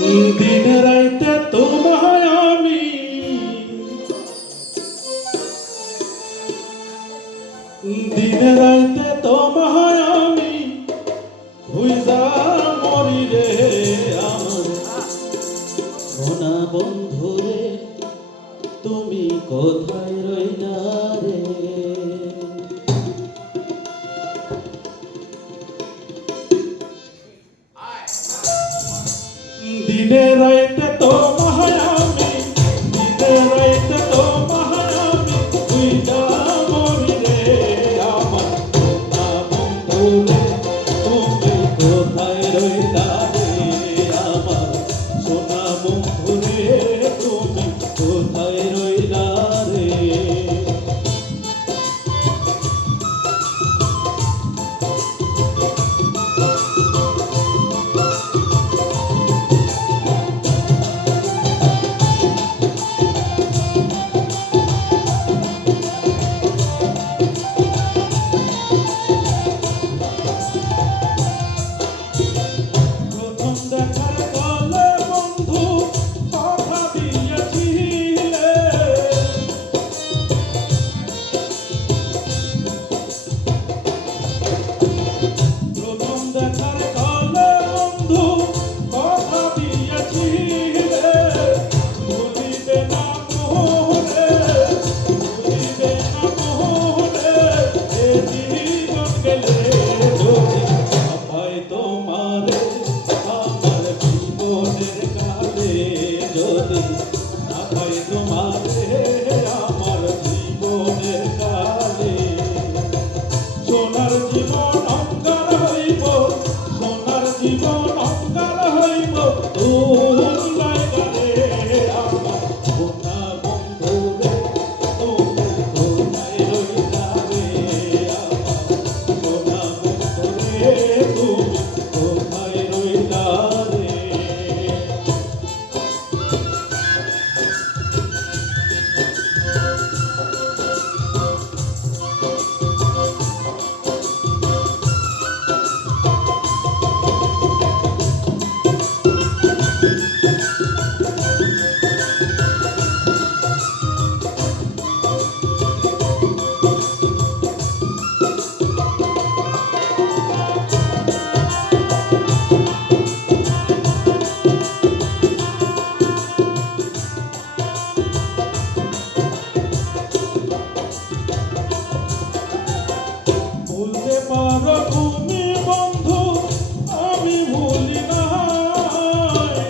দিন রাইতে তোমায় আমি দিন রাইতে তোমায় আমি খুঁজা মরি রে আমার সোনা বন্ধু রে তুমি কোথায় রইলা রে দিনে রাইতে তোমায় আমি দিনে রাইতে তোমায় আমি খুঁজা মরি রে আমার সোনা বন্ধু রে তুমি কোথায় রইলা রে আমার সোনা বন্ধু রে তুমি কোথায় রইলা রে সোনার জীবন অঙ্গার হইব সোনার জীবন অঙ্গার হইব তোর লাইগারে আমার সোনা বন্ধু রে তুমি কোথায় রইলা রে আমার সোনা বন্ধু রে তুমি কোথায় রইলা রে ভুলতে পারো তুমি বন্ধু আমি ভুলি নাই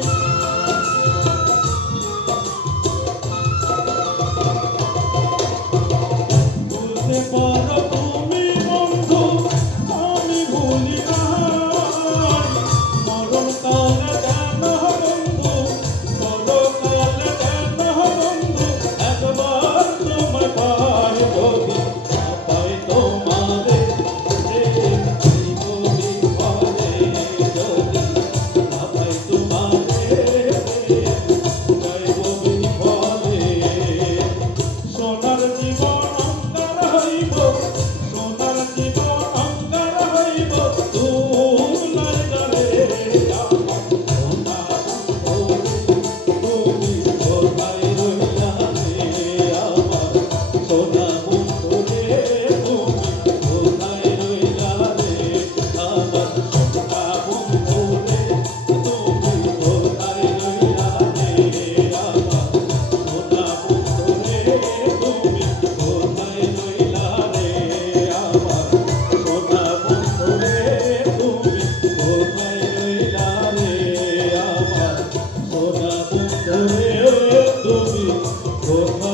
ভুলতে পারো তুমি বন্ধু আমি ভুলি নাই মরণ কালে কেন বন্ধু মরণ কালে কেন বন্ধু একবার তোমায় পাই যদি পাই তোমারে সোনার জীবন অঙ্গার হইব সোনার জীবন অঙ্গার হইব তোর লাইগারে আমার সোনা বন্ধু তুমি কোথায় রইলা রে আমার সোনা বন্ধু রে তুমি কোথায় রইলা রে আমার সোনা বন্ধু রে তুমি কোথায় রইলা রে আমার সোনা বন্ধু রে তুমি কোথায় রইলা রে আমার সোনা বন্ধু রে তুমি কোথায় রইলা রে আমার সোনা বন্ধু রে তুমি কোথায়